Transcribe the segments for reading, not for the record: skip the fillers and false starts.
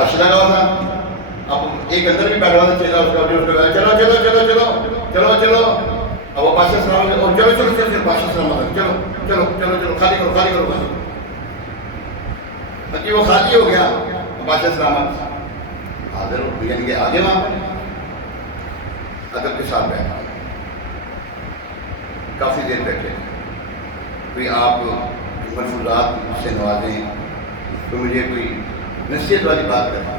رش لگا ہوا تھا. اب ایک اندر بھی بیٹھا تھا چیلا اس کا چلو چلو چلو چلو چلو چلو. اب وہ بادشاہ سلامت اور چلو چلو چلو بادشاہ سلامت چلو چلو چلو چلو خالی کرو خالی کرو خالی. کہ وہ خالی ہو گیا. بادشاہ سلامت حاضر یعنی کہ آگے وہاں ادب کے ساتھ بیٹھا. کافی دیر بیٹھے. کوئی آپ ملفوظات سے نوازیں تو مجھے کوئی نصیحت والی بات کریں.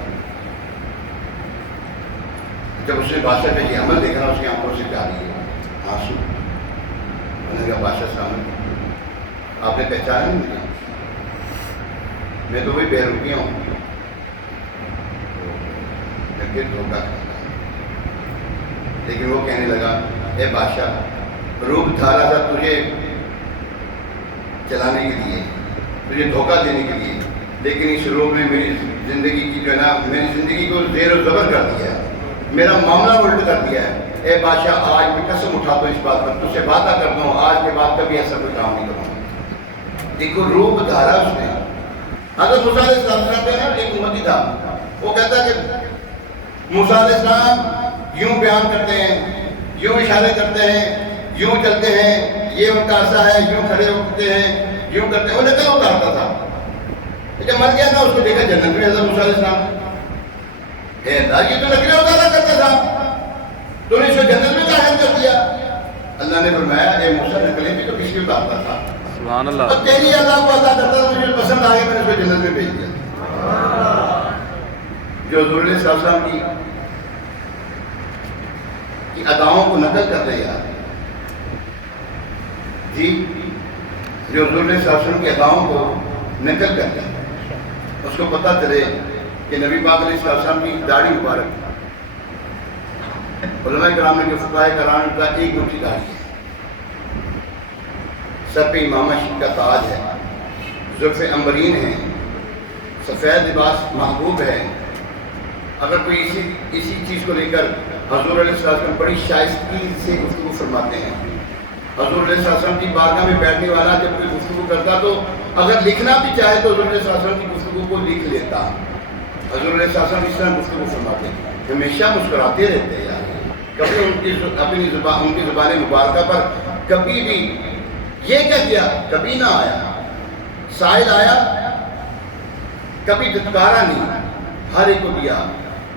جب اس نے بادشاہ کا یہ عمل دیکھا اس کی آنکھوں سے جاری ہے آنسو. میں نے کہا بادشاہ سامنے آپ نے پہچانا نہیں مجھے؟ میں تو وہی بے رکیہ ہوں. دھوکہ کھاتا. لیکن وہ کہنے لگا اے بادشاہ روپ دھارا تھا تجھے چلانے کے لیے, تجھے دھوکہ دینے کے لیے, لیکن اس روپ نے میری زندگی کی جو ہے نا میری زندگی کو زیر و زبر کر دیا ہے, میرا معاملہ الٹ کر دیا ہے. اے بادشاہ آج میں قسم اٹھاتا ہوں اس بات پر, تجھ سے وعدہ کرتا ہوں آج کے بعد کبھی ایسا کوئی کام نہیں کروں گا. دیکھو روپ دھارا اس نے. حضرت موسیٰ علیہ السلام کا نا ایک امتی تھا, وہ کہتا ہے کہ موسیٰ علیہ السلام یوں بیان کرتے ہیں, یوں اشارے کرتے ہیں, یوں چلتے ہیں, یہ ان کا عصا ہے, یوں کھڑے ہوتے ہیں, یوں کرتے ہیں. وہ نقل اتارتا تھا. جب مر گیا تھا اس کو دیکھا جنت میں حضرت موسیٰ علیہ السلام. اے اللہ یہ تو نقل اتارا کرتا تھا, تو نے اس کو جنت میں داخل کر دیا. اللہ نے فرمایا اے موسیٰ نقلیں بھی تو کس کی اتارتا تھا, سبحان اللہ. اور تیری اللہ کو عطا کرتا تھا, مجھے پسند آیا میں نے اس کو جنت میں بھیج دیا. جو حضور علیہ السلام کی اداؤں کو نقل کر رہے یار جی, جو حضور علیہ السلام کی اداؤں کو نقل کر رہے اس کو پتہ چلے کہ نبی پاک علیہ السلام کی داڑھی مبارک. علماء کرام نے جو فقہائے کرام کا ایک موٹی داڑھی ہے, سر پہ امامہ کا تاج ہے, زلف عنبرین ہیں, سفید لباس محبوب ہے. اگر کوئی اسی چیز کو لے کر حضور علیہ السلام بڑی شائستگی سے گفتگو فرماتے ہیں. حضور علیہ السلام کی بارگاہ میں بیٹھنے والا جب کوئی گفتگو کرتا تو اگر لکھنا بھی چاہے تو حضور علیہ السلام کی گفتگو کو لکھ لیتا. حضور علیہ السلام اس طرح گفتگو فرماتے ہیں, ہمیشہ مسکراتے رہتے ہیں یار. کبھی ان کی زبان مبارکہ پر کبھی بھی یہ کہہ دیا کبھی نہ آیا, سائل آیا کبھی دھتکارا نہیں, ہر ایک کو دیا.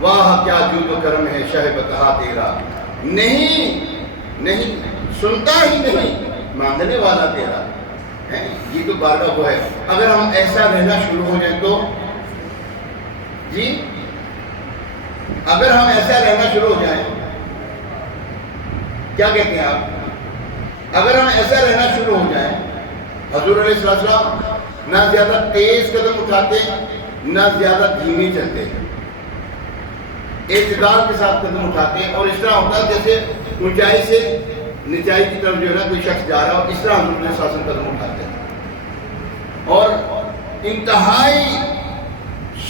واہ کیا جود و کرم ہے شہ بتہا تیرا, نہیں نہیں سنتا ہی نہیں مانگنے والا تیرا. یہ تو بارگاہ وہ ہے. اگر ہم ایسا رہنا شروع ہو جائیں تو جی, اگر ہم ایسا رہنا شروع ہو جائیں کیا کہتے ہیں آپ, اگر ہم ایسا رہنا شروع ہو جائیں, حضور علیہ السلام نہ زیادہ تیز قدم اٹھاتے نہ زیادہ دھیمی چلتے, اعتدال کے ساتھ قدم اٹھاتے ہیں. اور اس طرح ہوتا ہے جیسے اونچائی سے نچائی کی طرف جو ہے نا کوئی شخص جا رہا ہو, اس طرح حضور علیہ السلام قدم اٹھاتے ہیں. اور انتہائی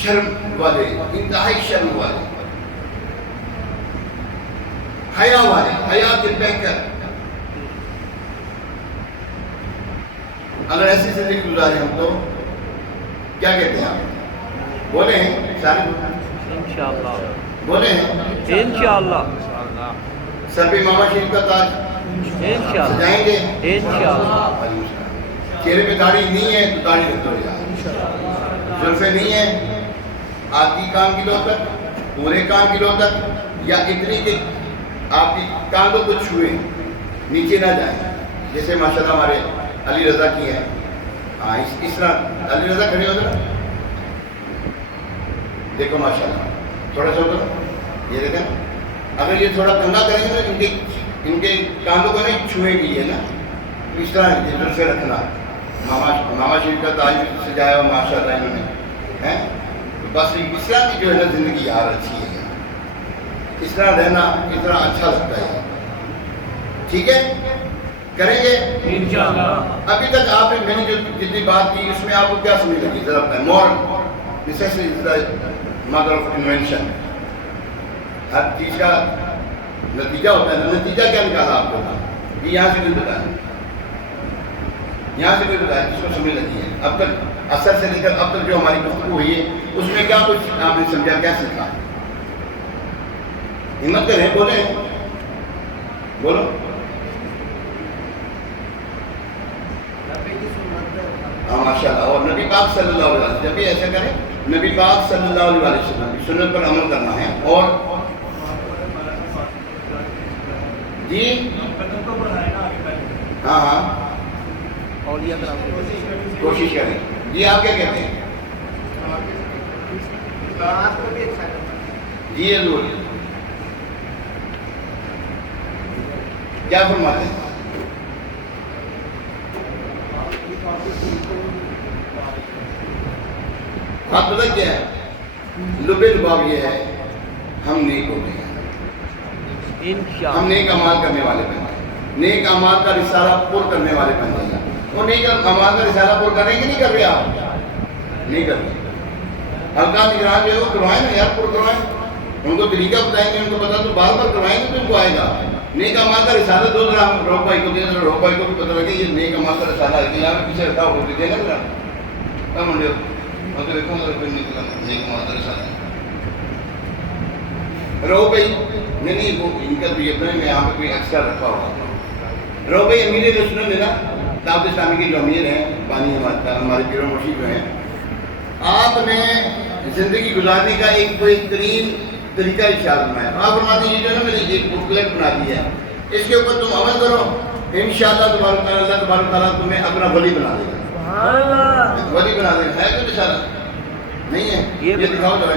شرم والے, انتہائی شرم والے, حیا والے, حیا کے بہ کر اگر ایسی زندگی گزارے ہم تو کیا کہتے ہیں آپ بولے ہیں سارے انشاءاللہ بولے ہیں انشاءاللہ سر پہ امامہ شریف کا تاج انشاءاللہ سجائیں گے انشاءاللہ. چہرے پہ داڑھی نہیں ہے تو داڑھی رکھ دو یار, زلفیں نہیں ہیں آدھی کان کلو تک, پورے کان کلو تک, یا اتنی کہ آپ کی کاندوں کو چھوئیں نیچے نہ جائیں, جیسے ماشاءاللہ ہمارے علی رضا کی ہے. ہاں اس طرح علی رضا کھڑے ہوتے نا, دیکھو ماشاءاللہ تھوڑا سا ہوتا, یہ دیکھیں اگر یہ تھوڑا کنگا کریں گے نا ان کے کاندوں کو نہیں چھوئے گی ہے نا, اس طرح یہ زلفیں رکھنا. ماما شریف کا تاج سجایا ہوا ماشاءاللہ انہوں نے, بس اس طرح کی جو ہے نا زندگی یار اچھی ہے, اس طرح رہنا اتنا اچھا لگتا ہے. ٹھیک ہے کریں گے انشاءاللہ. ابھی تک آپ نے میں نے جو جتنی بات کی اس میں آپ کو کیا سمجھ لگی ذرا بتائیں. Moral necessary is the mother of invention. ہر چیز کا نتیجہ ہوتا ہے نا, نتیجہ کیا نکالا آپ کو یہ یہاں سے کوئی بتائیں, یہاں سے کوئی بتائیں جس کو سمجھ لگی ہے. اب تک اثر سے لے کر اب تک جو ہماری گفتگو ہوئی ہے اس میں کیا کچھ آپ نے سمجھا, کیا سیکھا؟ ہمت کریں, بولیں, بولو. ہاں ماشاء اللہ. اور نبی پاک صلی اللہ علیہ وسلم, جب بھی ایسا کریں نبی پاک صلی اللہ علیہ وسلم کی سنت پر عمل کرنا ہے. اور جی ہاں ہاں اولیاء کرام کوشش کریں. جی آپ کیا کہتے ہیں؟ جی حضور کیا فرماتے ہیں؟ آپ پتہ کیا ہے, لب لباب یہ ہے, ہم نیک ہو گئے ہیں, ہم انشاءاللہ. نیک اعمال کرنے والے بن گئے, نیک اعمال کا رسالہ پر کرنے والے بن گئے. وہ نیک اعمال کا رسالہ پر کریں کہ نہیں کر رہے آپ؟ نہیں کر رہے. ہلکا نگران جو ہے وہ کروائیں نا یار, پر کروائیں. ان کو طریقہ بتائیں گے, ان کو پتا تو بار بار کروائیں گے تو ان کو آئے گا. نیک اعمال کا رسالہ دو ذرا روک بھائی کو دے, روک بھائی کو بھی پتہ لگے یہ نیک اعمال کا رسالہ ہے کہ یہاں پہ پیچھے رکھا ہو کے دے نا ذرا. کم منڈے ہو میں تو دیکھوں گا نیک اعمال کا رسالہ رو بھائی. نہیں وہ ان کا بھی اپنے میں یہاں پہ کوئی ایکسٹرا رکھا ہوگا. رو بھائی امیر رسول نے نا دعوت اسلامی کی جو امیر ہیں, پانی ہمارے پیر و مرشد جو ہیں, آپ نے زندگی گزارنے کا ایک بہترین طریقہ ارشاد فرمایا. آپ فرماتے ہیں یہ جو ہے نا میں نے ایک بکلیٹ بنا دی ہے, اس کے اوپر تم عمل کرو, انشاءاللہ تبارک تعالیٰ, اللہ تبارک تعالیٰ تمہیں اپنا ولی بنا دے گا. ولی بنا دے گا. ہے کوئی اشارہ نہیں ہے؟ یہ دکھاؤ ذرا.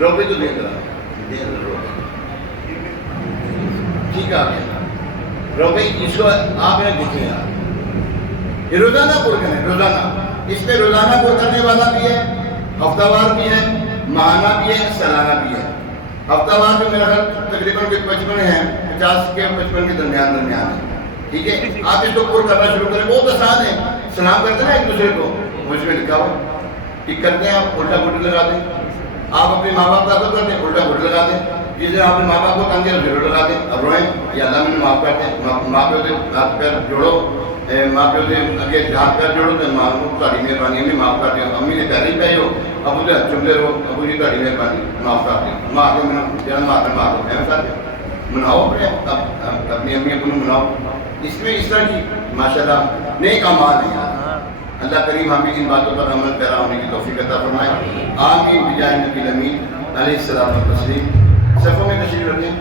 روبے تو دیکھ رہا ٹھیک آ گیا. روبے اس کو آپ نے دیکھیں یار, یہ روزانہ پر کریں, روزانہ. اس میں روزانہ پر کرنے والا بھی ہے, ہفتہ وار بھی ہے, ماہانہ بھی ہے, سالانہ بھی ہے. ہفتہ وار میں میرا خیال تقریباً 55 ہیں, 50 کے 55 کے درمیان ہے. ٹھیک ہے, آپ اس کو پر کرنا شروع کریں. بہت آسان ہے. سلام کرتے ہیں نا ایک دوسرے کو, مجھ میں لکھا ہوا ٹھیک کرتے ہیں, آپ الٹا گھٹ لگا دیں. آپ اپنے ماں باپ کا ادب کرتے ہیں, الٹا گھٹ لگا دیں. جس دن آپ نے ماں باپ کو تنگ کیا ضرور لگا دیں. اب روئیں یا اللہ میں معاف کرتے ہیں. ماں پیو سے ہاتھ پیر جوڑو, ماں پیو سے اگے ہاتھ پیر جوڑو تو ماں کو تاری مہربانی ہمیں معاف کر دیں. امی نے پیار ہی پہ ہو, ابو سے چملے رہو, ابو جی تاری مہربانی معاف کر دیں. ماں کے جنم ماں کر ماں کو اہم ساتھ مناؤ, اپنی امی ابو مناؤ. اس میں اس طرح کی ماشاء اللہ نیک اعمال ہیں. اللہ کریم ہمیں ان باتوں پر عمل پیرا ہونے کی توفیق عطا فرمائے. آمین بجائے نبی الامین علیہ السلام و تسلیم. صفوں میں تشریف رکھیں.